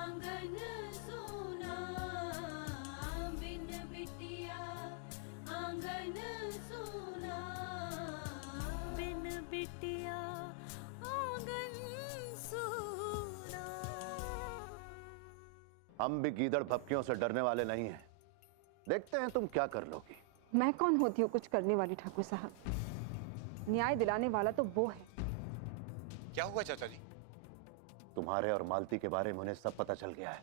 आंगन सोना बिन बिटिया, आंगन सोना बिन बिटिया, आंगन सोना। हम भी गीदड़ भपकियों से डरने वाले नहीं हैं। देखते हैं तुम क्या कर लोगी। मैं कौन होती हूँ कुछ करने वाली ठाकुर साहब? न्याय दिलाने वाला तो वो है। क्या हुआ चाचा जी? तुम्हारे और मालती के बारे में उन्हें सब पता चल गया है।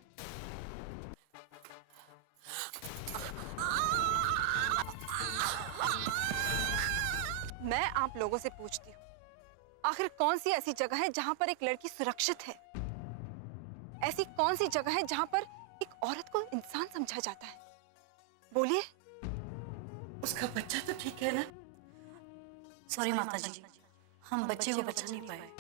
मैं आप लोगों से पूछती हूँ, आखिर कौन सी ऐसी जगह है जहां पर एक लड़की सुरक्षित है? ऐसी कौन सी जगह है जहां पर एक औरत को इंसान समझा जाता है? बोलिए। उसका बच्चा तो ठीक है ना? सॉरी माता जी, हम बच्चे को बचा नहीं पाए।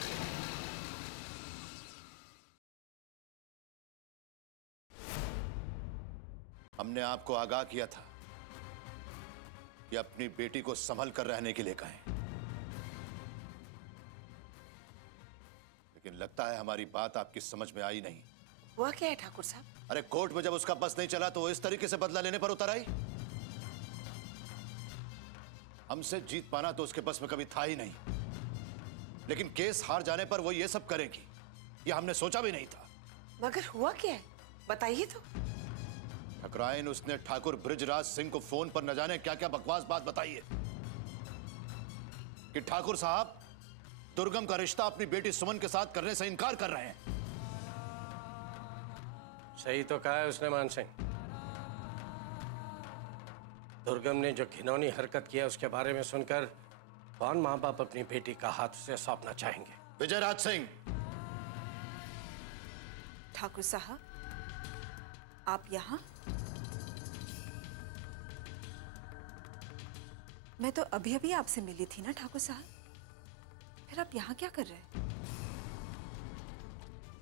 हमने आपको आगाह किया था कि अपनी बेटी को संभल कर रहने के लिए कहें, लेकिन लगता है हमारी बात आपकी समझ में आई नहीं। हुआ क्या है ठाकुर साहब? अरे कोर्ट में जब उसका बस नहीं चला तो वो इस तरीके से बदला लेने पर उतर आई। हमसे जीत पाना तो उसके बस में कभी था ही नहीं, लेकिन केस हार जाने पर वो ये सब करेगी, ये हमने सोचा भी नहीं था। मगर हुआ क्या है, बताइए तो। ठकराइन उसने ठाकुर बृजराज सिंह को फोन पर न जाने क्या क्या बकवास बात बताई है कि ठाकुर साहब दुर्गम का रिश्ता अपनी बेटी सुमन के साथ करने से इनकार कर रहे हैं। सही तो कहा है उसने मान सिंह। दुर्गम ने जो घिनौनी हरकत किया उसके बारे में सुनकर कौन मां बाप अपनी बेटी का हाथ से सौंपना चाहेंगे? विजयराज सिंह। ठाकुर साहब, आप यहाँ? मैं तो अभी अभी आपसे मिली थी ना ठाकुर साहब, फिर आप यहाँ क्या कर रहे हैं?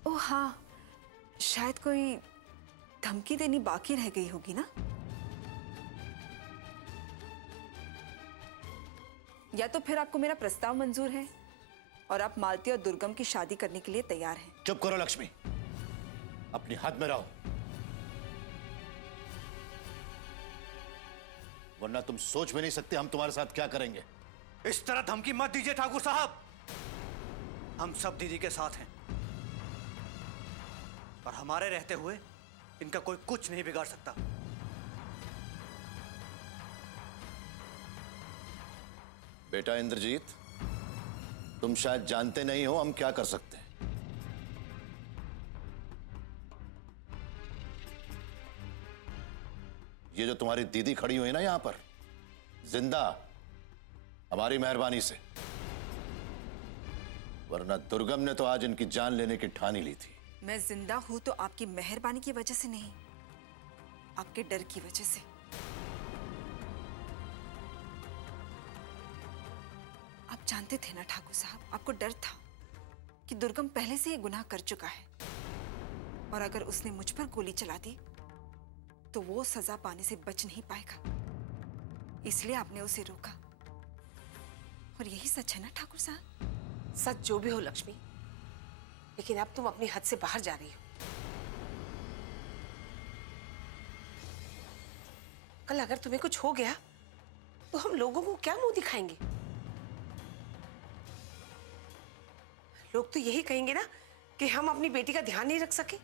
ओह हाँ, शायद कोई धमकी देनी बाकी रह गई होगी ना? या तो फिर आपको मेरा प्रस्ताव मंजूर है और आप मालती और दुर्गम की शादी करने के लिए तैयार हैं। चुप करो लक्ष्मी, अपनी हद में रहो, वरना तुम सोच भी नहीं सकते हम तुम्हारे साथ क्या करेंगे। इस तरह धमकी मत दीजिए ठाकुर साहब, हम सब दीदी के साथ हैं और हमारे रहते हुए इनका कोई कुछ नहीं बिगाड़ सकता। बेटा इंद्रजीत, तुम शायद जानते नहीं हो हम क्या कर सकते हैं। ये जो तुम्हारी दीदी खड़ी हुई ना यहां पर जिंदा, हमारी मेहरबानी से, वरना दुर्गम ने तो आज इनकी जान लेने की ठानी ली थी। मैं जिंदा हूं तो आपकी मेहरबानी की वजह से नहीं, आपके डर की वजह से। आप जानते थे ना ठाकुर साहब, आपको डर था कि दुर्गम पहले से ये गुनाह कर चुका है और अगर उसने मुझ पर गोली चला दी तो वो सजा पाने से बच नहीं पाएगा, इसलिए आपने उसे रोका। और यही सच है ना ठाकुर साहब? सच जो भी हो लक्ष्मी, लेकिन अब तुम अपनी हद से बाहर जा रही हो। कल अगर तुम्हें कुछ हो गया तो हम लोगों को क्या मुंह दिखाएंगे? लोग तो यही कहेंगे ना कि हम अपनी बेटी का ध्यान नहीं रख सके।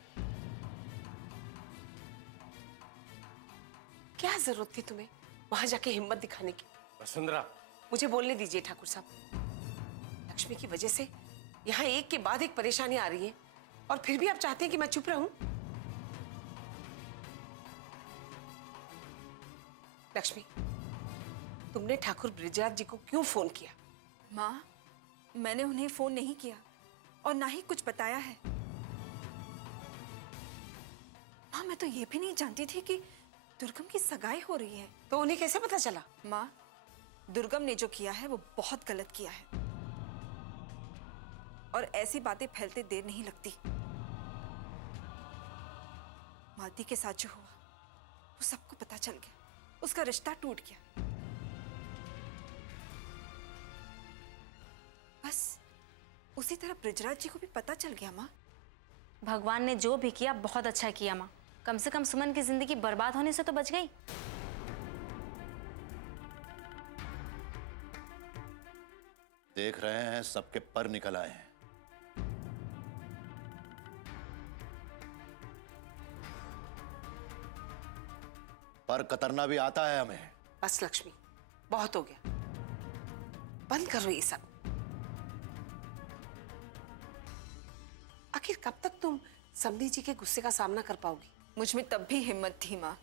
क्या जरूरत थी तुम्हें वहां जाके हिम्मत दिखाने की? वसुंधरा, मुझे बोलने दीजिए ठाकुर साहब। लक्ष्मी की वजह से यहाँ एक के बाद एक परेशानी आ रही है और फिर भी आप चाहते हैं कि मैं चुप रहूं? लक्ष्मी, तुमने ठाकुर बृजराज जी को क्यों फोन किया? माँ, मैंने उन्हें फोन नहीं किया और ना ही कुछ बताया है। माँ, मैं तो ये भी नहीं जानती थी कि दुर्गम की सगाई हो रही है। तो उन्हें कैसे पता चला? माँ, दुर्गम ने जो किया है वो बहुत गलत किया है और ऐसी बातें फैलते देर नहीं लगती। मालती के साथ जो हुआ वो सबको पता चल गया, उसका रिश्ता टूट गया। बस उसी तरह बृजराज जी को भी पता चल गया माँ। भगवान ने जो भी किया बहुत अच्छा किया माँ। कम से कम सुमन की जिंदगी बर्बाद होने से तो बच गई। देख रहे हैं सबके पर निकल आए हैं। पर कतरना भी आता है हमें। बस लक्ष्मी, बहुत हो गया, बंद करो ये सब। आखिर कब तक तुम समधी जी के गुस्से का सामना कर पाओगी? मुझ में तब भी हिम्मत थी माँ,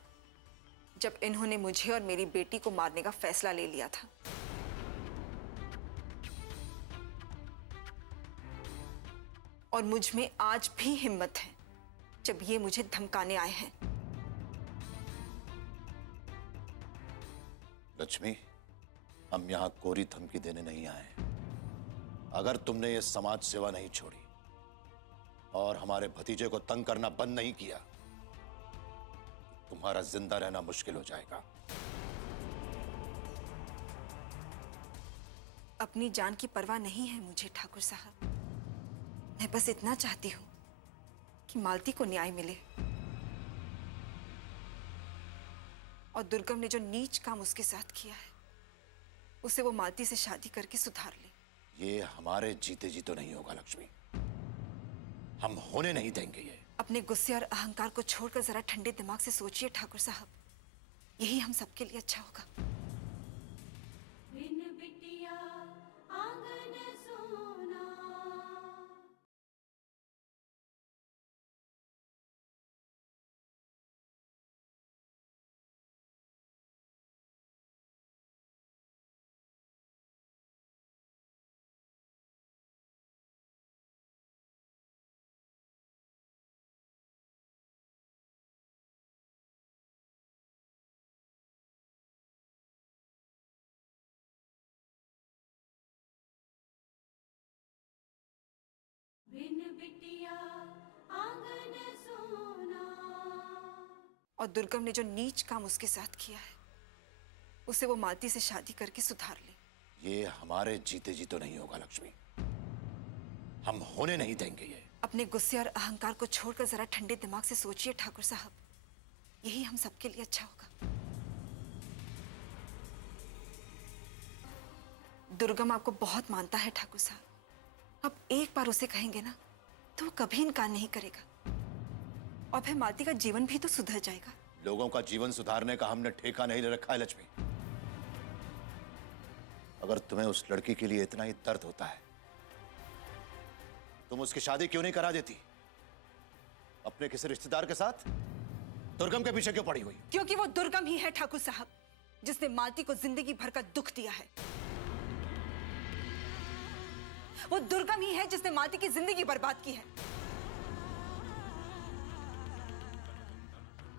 जब इन्होंने मुझे और मेरी बेटी को मारने का फैसला ले लिया था। और मुझ में आज भी हिम्मत है, जब ये मुझे धमकाने आए हैं। लक्ष्मी, हम यहां कोरी धमकी देने नहीं आए। अगर तुमने ये समाज सेवा नहीं छोड़ी और हमारे भतीजे को तंग करना बंद नहीं किया, तुम्हारा जिंदा रहना मुश्किल हो जाएगा। अपनी जान की परवाह नहीं है मुझे ठाकुर साहब। मैं बस इतना चाहती हूं कि मालती को न्याय मिले और दुर्गम ने जो नीच काम उसके साथ किया है, उसे वो मालती से शादी करके सुधार ले। ये हमारे जीते जी तो नहीं होगा लक्ष्मी, हम होने नहीं देंगे ये। अपने गुस्से और अहंकार को छोड़कर जरा ठंडे दिमाग से सोचिए ठाकुर साहब, यही हम सबके लिए अच्छा होगा। और दुर्गम ने जो नीच काम उसके साथ किया है, उसे वो मालती से शादी करके सुधार ले। ये हमारे जीते जी तो नहीं होगा लक्ष्मी, हम होने नहीं देंगे ये। अपने गुस्से और अहंकार को छोड़कर जरा ठंडे दिमाग से सोचिए ठाकुर साहब, यही हम सबके लिए अच्छा होगा। दुर्गम आपको बहुत मानता है ठाकुर साहब, अब एक बार उसे कहेंगे ना तो वो कभी इनकार नहीं करेगा और फिर मालती का जीवन भी तो सुधर जाएगा। लोगों का जीवन सुधारने का हमने ठेका नहीं ले रखा है लक्ष्मी। अगर तुम्हें उस लड़की के लिए इतना ही दर्द होता है, तुम उसकी शादी क्यों नहीं करा देती अपने किसी रिश्तेदार के साथ? दुर्गम के पीछे क्यों पड़ी हुई? क्योंकि वो दुर्गम ही है ठाकुर साहब, जिसने मालती को जिंदगी भर का दुख दिया है। वो दुर्गम ही है जिसने मालती की जिंदगी बर्बाद की है।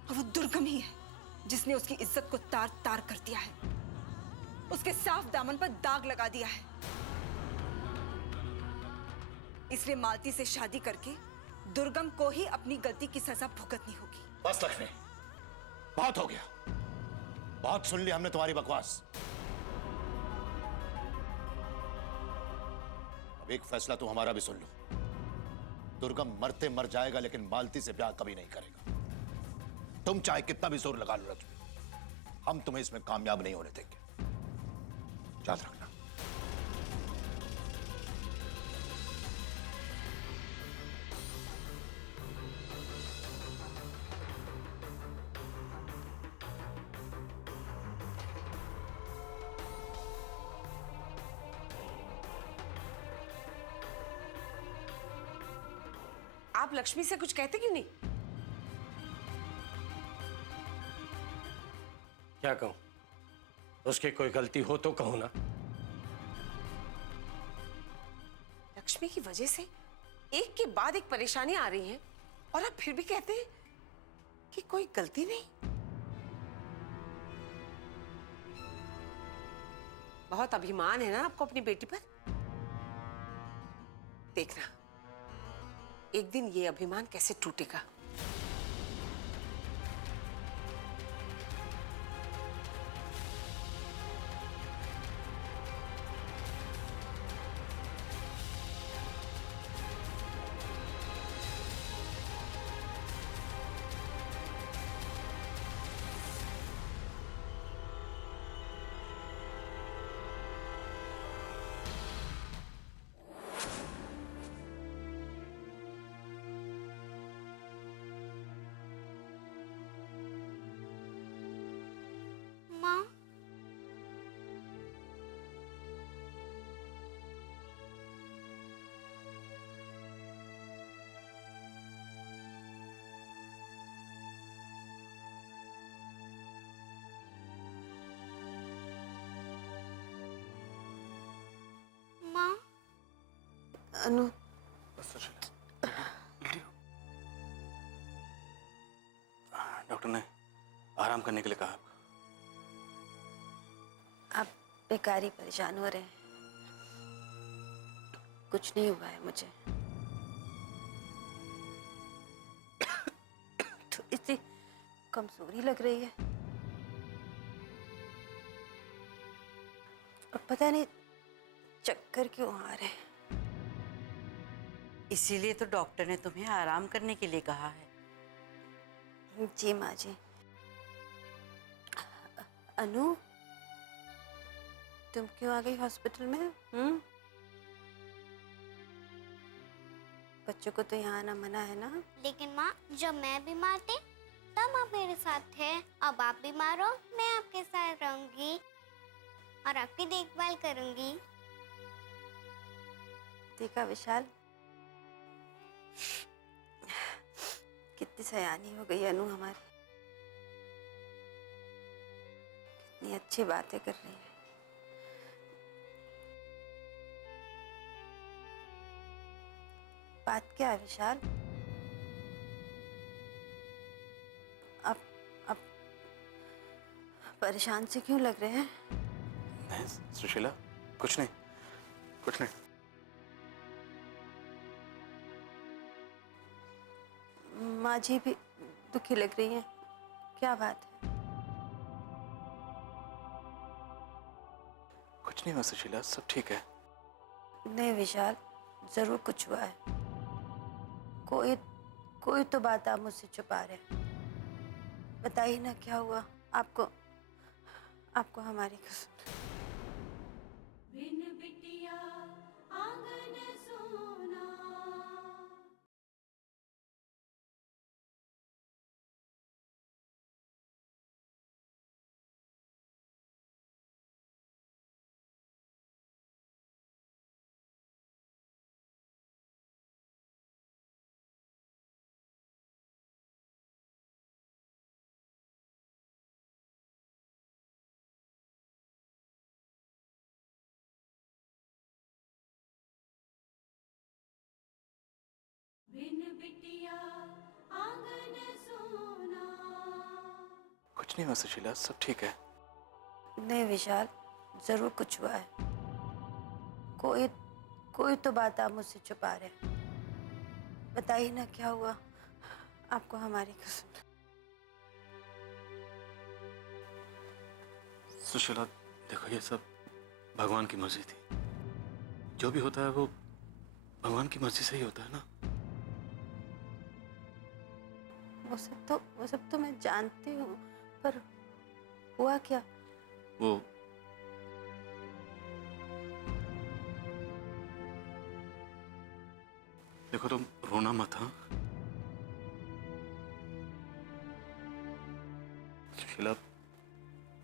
और वो दुर्गम ही है जिसने उसकी इज्जत को तार तार कर दिया है, उसके साफ दामन पर दाग लगा दिया है। इसलिए मालती से शादी करके दुर्गम को ही अपनी गलती की सजा भुगतनी होगी। बस लक्ष्मी, बहुत हो गया, बहुत सुन लिया हमने तुम्हारी बकवास। अब एक फैसला तुम हमारा भी सुन लो। दुर्गम मरते मर जाएगा, लेकिन मालती से ब्याह कभी नहीं करेगा। तुम चाहे कितना भी जोर लगा लो लक्ष्मी, हम तुम्हें इसमें कामयाब नहीं होने देंगे, याद रखना। आप लक्ष्मी से कुछ कहते क्यों नहीं? क्या कहूं? उसकी कोई गलती हो तो कहूं ना। लक्ष्मी की वजह से एक के बाद एक परेशानी आ रही है और आप फिर भी कहते हैं कि कोई गलती नहीं। बहुत अभिमान है ना आपको अपनी बेटी पर। देखना एक दिन ये अभिमान कैसे टूटेगा। अनु डॉक्टर ने आराम करने के लिए कहा। आप बेकार ही परेशान हो रहे हैं। कुछ नहीं हुआ है मुझे। तो इतनी कमजोरी लग रही है और पता नहीं चक्कर क्यों आ रहे हैं। इसीलिए तो डॉक्टर ने तुम्हें आराम करने के लिए कहा है। जी माँ जी। अनु, तुम क्यों आ गई हॉस्पिटल में? बच्चों को तो यहाँ आना मना है ना? लेकिन माँ, जब मैं बीमार थी तब आप मेरे साथ थे। अब आप बीमार हो, मैं आपके साथ रहूंगी और आपकी देखभाल करूंगी। देखा विशाल, कितनी सयानी हो गई अनु हमारी। कितनी अच्छी बातें कर रही है। बात क्या है विशाल? आप परेशान से क्यों लग रहे हैं? नहीं सुशीला, कुछ नहीं, कुछ नहीं। माँ जी भी दुखी लग रही हैं। क्या बात है? कुछ नहीं हुआ सुशीला, सब ठीक है। नहीं विशाल, जरूर कुछ हुआ है। कोई तो बात आप मुझसे छुपा रहे हैं। बताइए ना क्या हुआ आपको हमारी कसम। कुछ नहीं हुआ सुशीला, सब ठीक है। नहीं विशाल, जरूर कुछ हुआ है। कोई तो बात आप मुझसे छुपा रहे हैं। बताइए ना क्या हुआ आपको हमारी कसम। सुशीला देखो, ये सब भगवान की मर्जी थी। जो भी होता है वो भगवान की मर्जी से ही होता है ना। वो सब तो मैं जानती हूँ, पर हुआ क्या? वो देखो, तुम रोना मत। हाँ सुशीला,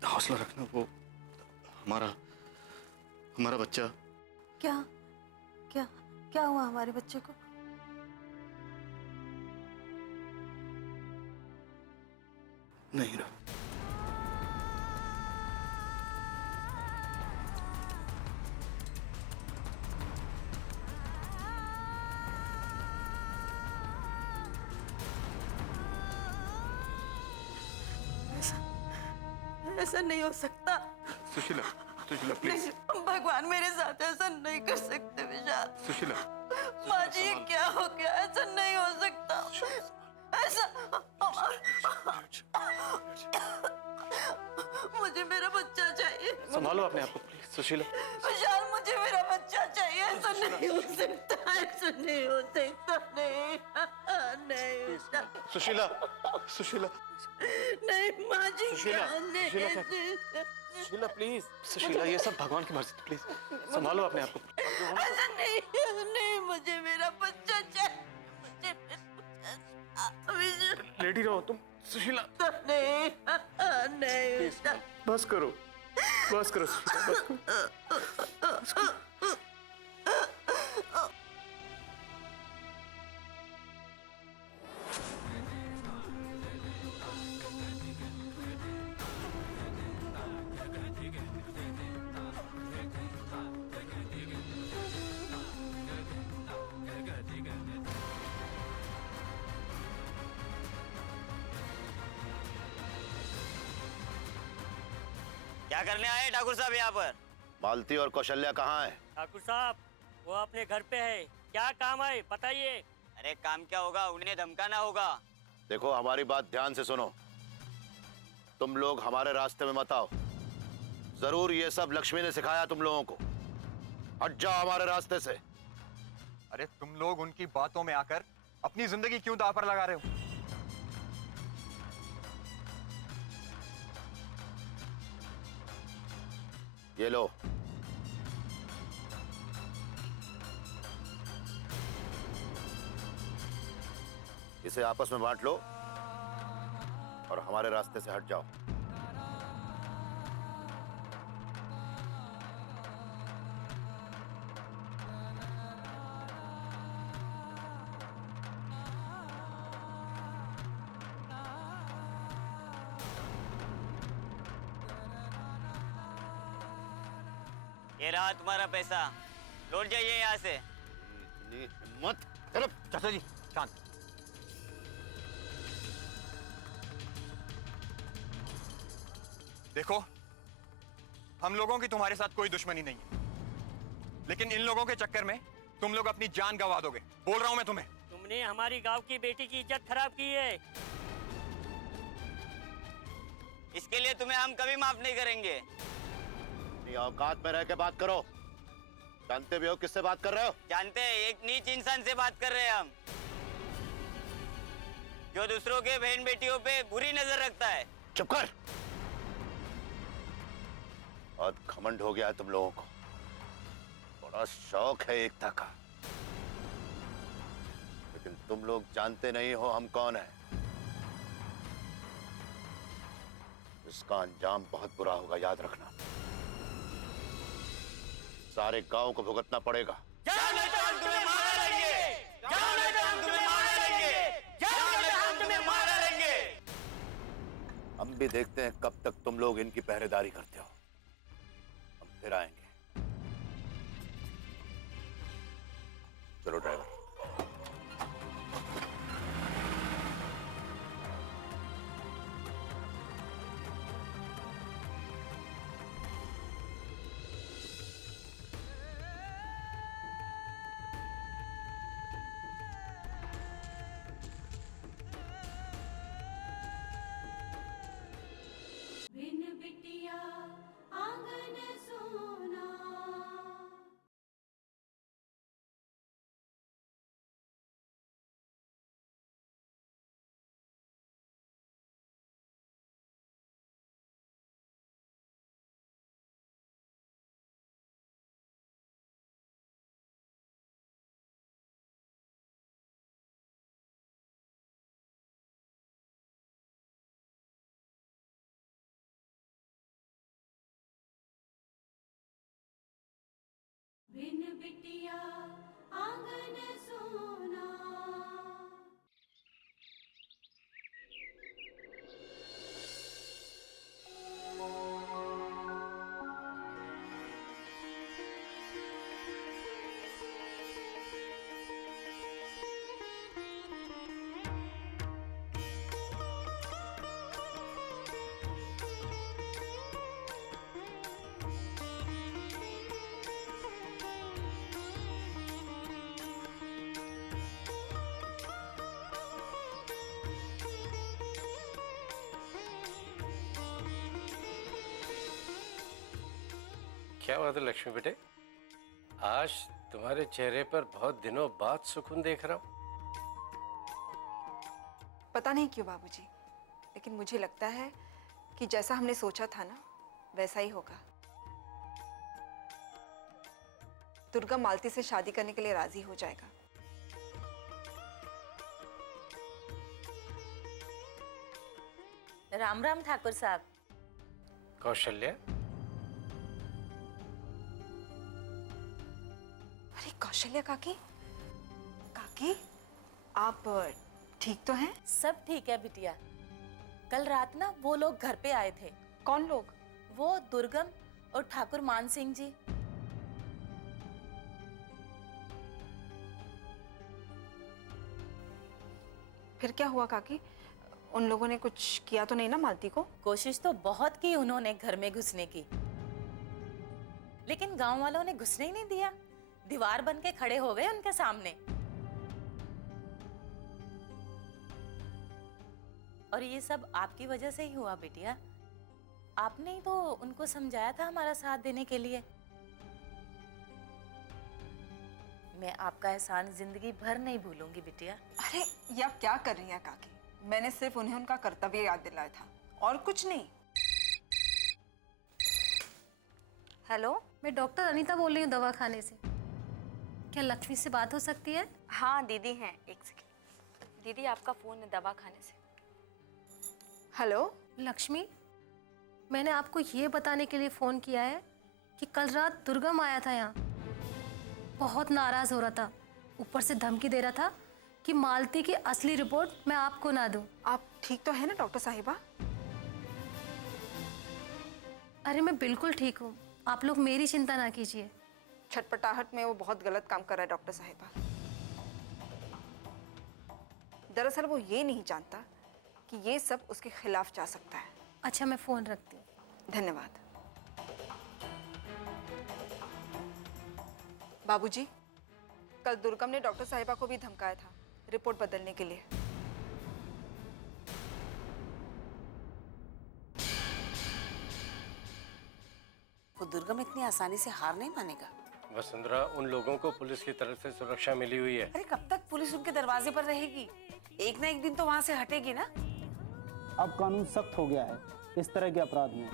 हौसला रखना। वो हमारा बच्चा। क्या हुआ हमारे बच्चे को? नहीं रहा। ऐसा नहीं हो सकता। सुशीला प्लीज। भगवान मेरे साथ ऐसा नहीं कर सकते विशाल। सुशीला माँ जी, क्या हो गया? ऐसा नहीं हो सकता। ऐसा मुझे मेरा बच्चा चाहिए। संभालो अपने आप को प्लीज। सुशीला विशाल, मुझे मेरा बच्चा चाहिए। ऐसा नहीं हो सकता। ऐसा नहीं हो सकता। नहीं सुशीला नहीं माँ जी। सुशीला प्लीज। सुशीला, ये सब भगवान की मर्जी। प्लीज संभालो अपने आप को। ऐसा नहीं, मुझे मेरा बच्चा चाहिए। रेडी रहो तुम। सुशीला नहीं बस करो सुशीला, बस करो। क्या करने आए ठाकुर साहब यहाँ पर? मालती और कौशल्या कहाँ है? ठाकुर साहब वो अपने घर पे है। क्या काम है बताइए? अरे काम क्या होगा, उन्हें धमकाना होगा। देखो हमारी बात ध्यान से सुनो, तुम लोग हमारे रास्ते में मत आओ। जरूर ये सब लक्ष्मी ने सिखाया तुम लोगों को। हट जाओ हमारे रास्ते से। अरे तुम लोग उनकी बातों में आकर अपनी जिंदगी क्यों दांव पर लगा रहे हो? ये लो, इसे आपस में बांट लो और हमारे रास्ते से हट जाओ। ये रहा तुम्हारा पैसा, लौट जाइए यहाँ से। मत चलो। चाचा जी शांत। देखो हम लोगों की तुम्हारे साथ कोई दुश्मनी नहीं है, लेकिन इन लोगों के चक्कर में तुम लोग अपनी जान गंवा दोगे। बोल रहा हूं मैं तुम्हें। तुमने हमारी गांव की बेटी की इज्जत खराब की है। इसके लिए तुम्हें हम कभी माफ नहीं करेंगे। औकात में रह के बात करो। जानते भी हो किससे बात कर रहे हो? जानते हैं, एक नीच इंसान से बात कर रहे हैं हम, जो दूसरों के बहन बेटियों पे बुरी नजर रखता है। चुप कर। बहुत घमंड हो गया है तुम लोगों को। बड़ा शौक है एकता का, लेकिन तुम लोग जानते नहीं हो हम कौन है। इसका अंजाम बहुत बुरा होगा, याद रखना। सारे गांव को भुगतना पड़ेगा। जाओ नहीं तो हम तुम्हें मार डालेंगे। जाओ नहीं तो हम तुम्हें मार डालेंगे। जाओ नहीं तो हम तुम्हें मार डालेंगे। हम भी देखते हैं कब तक तुम लोग इनकी पहरेदारी करते हो। हम फिर आएंगे। चलो ड्राइवर। बिन बिटिया आंगन सोना। क्या बात है लक्ष्मी बेटे, आज तुम्हारे चेहरे पर बहुत दिनों बाद सुकून देख रहा हूं। पता नहीं क्यों बाबूजी, लेकिन मुझे लगता है कि जैसा हमने सोचा था ना वैसा ही होगा। दुर्गा मालती से शादी करने के लिए राजी हो जाएगा। राम राम ठाकुर साहब। कौशल्या, अरे कौशल्या काकी, काकी आप ठीक तो हैं? सब ठीक है बिटिया। कल रात ना वो लोग घर पे आए थे। कौन लोग? वो दुर्गम और ठाकुर मान सिंह जी। फिर क्या हुआ काकी? उन लोगों ने कुछ किया तो नहीं ना मालती को? कोशिश तो बहुत की उन्होंने घर में घुसने की, लेकिन गांव वालों ने घुसने ही नहीं दिया। दीवार बन के खड़े हो गए उनके सामने। और ये सब आपकी वजह से ही हुआ बिटिया। आपने ही तो उनको समझाया था हमारा साथ देने के लिए। मैं आपका एहसान जिंदगी भर नहीं भूलूंगी बिटिया। अरे ये आप क्या कर रही हैं काकी? मैंने सिर्फ उन्हें उनका कर्तव्य याद दिलाया था और कुछ नहीं। हेलो, मैं डॉक्टर अनीता बोल रही हूँ दवाखाने से। क्या लक्ष्मी से बात हो सकती है? हाँ दीदी हैं, एक सेकेंड। दीदी आपका फ़ोन है दवाखाने से। हेलो लक्ष्मी, मैंने आपको ये बताने के लिए फ़ोन किया है कि कल रात दुर्गम आया था यहाँ। बहुत नाराज़ हो रहा था, ऊपर से धमकी दे रहा था कि मालती की असली रिपोर्ट मैं आपको ना दूँ। आप ठीक तो है ना डॉक्टर साहिबा? अरे मैं बिल्कुल ठीक हूँ, आप लोग मेरी चिंता ना कीजिए। छटपटाहट में वो बहुत गलत काम कर रहा है डॉक्टर साहिबा। दरअसल वो ये नहीं जानता कि ये सब उसके खिलाफ जा सकता है। अच्छा मैं फ़ोन रखती हूँ। धन्यवाद। बाबूजी, कल दुर्गम ने डॉक्टर साहिबा को भी धमकाया था रिपोर्ट बदलने के लिए। वो दुर्गम इतनी आसानी से हार नहीं मानेगा। वसुंधरा, उन लोगों को पुलिस की तरफ से सुरक्षा मिली हुई है। अरे कब तक पुलिस उनके दरवाजे पर रहेगी? एक ना एक दिन तो वहां से हटेगी ना। अब कानून सख्त हो गया है इस तरह के अपराध में।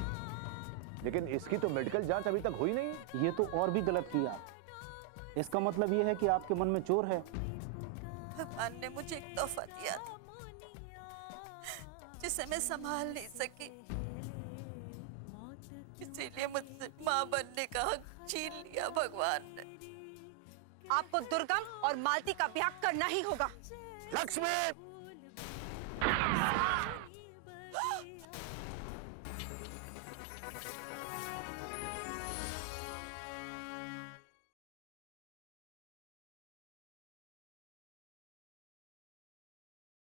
लेकिन इसकी तो मेडिकल जांच अभी तक हुई नहीं। ये तो और भी गलत किया। इसका मतलब ये है कि आपके मन में चोर है। भगवान ने मुझे एक तोहफा दिया था जिसे मैं संभाल नहीं सकी, इसीलिए मुझसे माँ बनने का हक छीन लिया भगवान ने। आपको दुर्गम और मालती का ब्याह करना ही होगा। लक्ष्मी!